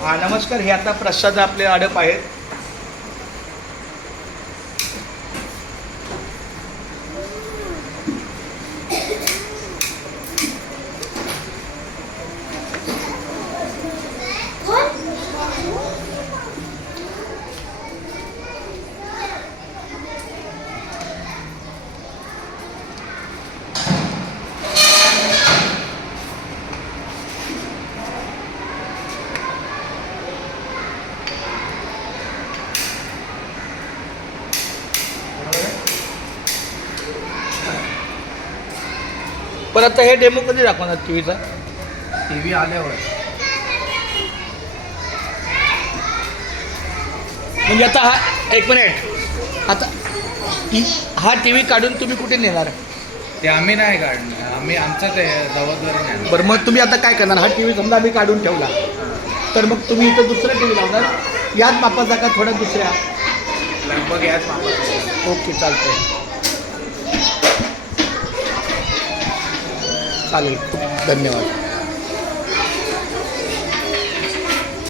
हा नमस्कार. हे आता प्रसाद आपले अडप आहेत. पण आता हे डेमो कधी दाखवणार टीव्हीचा? टीव्ही आल्यावर. म्हणजे आता हा एक मिनिट, आता हा टीव्ही काढून तुम्ही कुठे नेणार? ते आम्ही नाही काढणार, आम्ही आमचं ते जबाबदारी नाही. बरं, मग तुम्ही आता काय करणार? हा टीव्ही समजा आम्ही काढून ठेवला तर मग तुम्ही इथं दुसरा टीव्ही लावणार याच मापाचा का थोड्या दुसऱ्या? लगभग याच मापाचं. ओके, चालतंय. चालेल, खूप धन्यवाद.